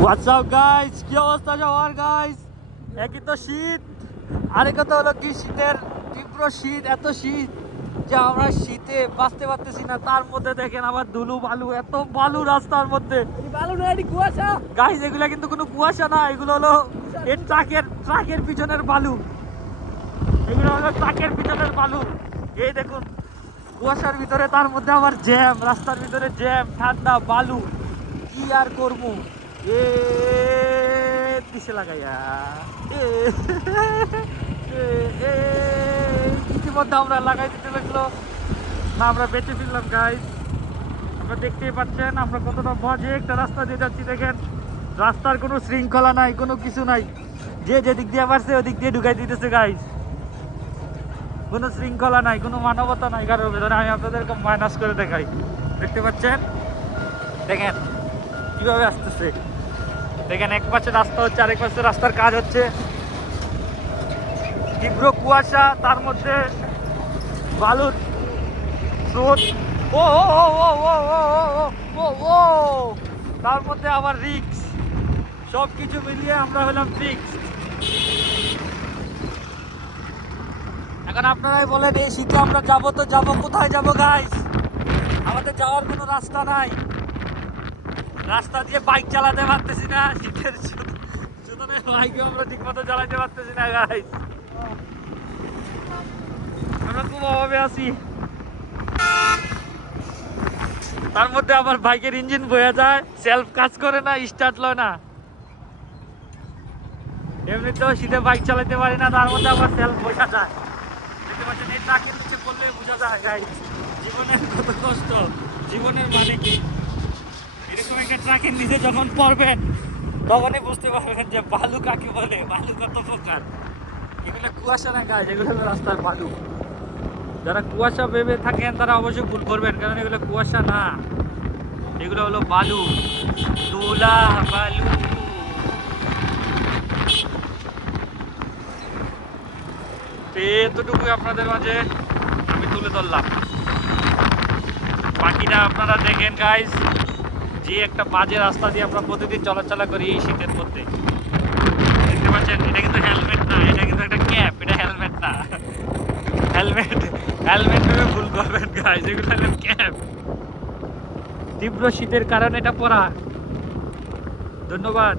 WhatsApp guys, কি অবস্থা সবার গাইস? একই তো শীত, আরেক কথা হলো কি শীতের তীব্র শীত, এত শীত যে আমরা শীতে বাঁচতে পারতেছি না। তার মধ্যে দেখেন আবার ধুলো বালু, এত বালু রাস্তার মধ্যে। বালু না, এটি কুয়াশা। গাইস এগুলো কিন্তু কোনো কুয়াশা না, এগুলো হলো এর ট্রাকের পিছনের বালু। এগুলো হলো ট্রাকের পিছনের বালু। এই দেখুন কুয়াশার ভিতরে, তার মধ্যে আবার জ্যাম, রাস্তার ভিতরে জ্যাম, ঠান্ডা বালু, কি আর করবো। এ দিশে লাগাইয়া ইতিমধ্যে আমরা লাগাই দিতে লাগলো না, আমরা বেঁচে ফিরলাম গাইস। আপনারা দেখতেই পাচ্ছেন আমরা কতটা বাজে একটা রাস্তা দিয়ে যাচ্ছি। দেখেন রাস্তার কোনো শৃঙ্খলা নাই, কোনো কিছু নাই, যে যেদিক দিয়ে পারছে ওদিক দিয়ে ঢুকাই দিতেছে গাইস। কোনো শৃঙ্খলা নাই, কোনো মানবতা নাই কারোর ভেতরে। আমি আপনাদেরকে মাইনাস করে দেখাই, দেখতে পাচ্ছেন, দেখেন কিভাবে আসতেছে। দেখেন এক পাশে রাস্তা হচ্ছে, আরেক পাশে রাস্তার কাজ হচ্ছে, তীব্র কুয়াশা, তার মধ্যে বালুর স্রোত, ও ও ও ও ও ও ও ও, তার মধ্যে আবার রিক্স, সব কিছু মিলিয়ে আমরা হলাম রিক্স। এখন আপনারাই বলেন এই শীতে আমরা যাবো তো যাবো, কোথায় যাবো গাইস? আমাদের যাওয়ার কোনো রাস্তা নাই, রাস্তা দিয়ে বাইক চালাতে পারতেছি না, শীতের সুতরাং বাইকে আমরা ঠিক মতো চালাতে পারতেছি না গাইস। আমরা খুব অভাবে আছি, তার মধ্যে আবার বাইকের ইঞ্জিন বয়ে যায়, সেলফ কাজ করে না, স্টার্ট লয় না। এমনিতেও শীতে বাইক চালাতে পারি না, তার মধ্যে আবার সেলফ বসা যায়। দেখতে পাচ্ছেন এই ট্রাকের নিচে পড়লে বোঝা যায় গাইস জীবনের কত কষ্ট, জীবনের মানে কি। এরকম একটা ট্রাকের নিচে যখন পড়বেন তখনই বুঝতে পারবেন যে বালু কাকে বলে, বালু কত প্রকার। এগুলো কুয়াশা না গাইস, এগুলো হলো রাস্তার বালু। যারা কুয়াশা ভেবে থাকেন তারা অবশ্যই ভুল করবেন, কারণ এগুলো কুয়াশা না, এগুলো হলো বালু, ধুলা বালু। এতটুকুই আপনাদের মাঝে আমি তুলে ধরলাম, বাকিটা আপনারা দেখেন গাইস। যে একটা বাজে রাস্তা দিয়ে আমরা প্রতিদিন চলাচলা করি এই শীতের মধ্যে, দেখতে পাচ্ছেন এটা কিন্তু হেলমেট না, এটা কিন্তু একটা ক্যাপ, এটা হেলমেট না। হেলমেট হেলমেট ভেবে ভুল করবেন গাইস, এগুলো হলো ক্যাপ। তীব্র শীতের কারণে এটা পরা। ধন্যবাদ।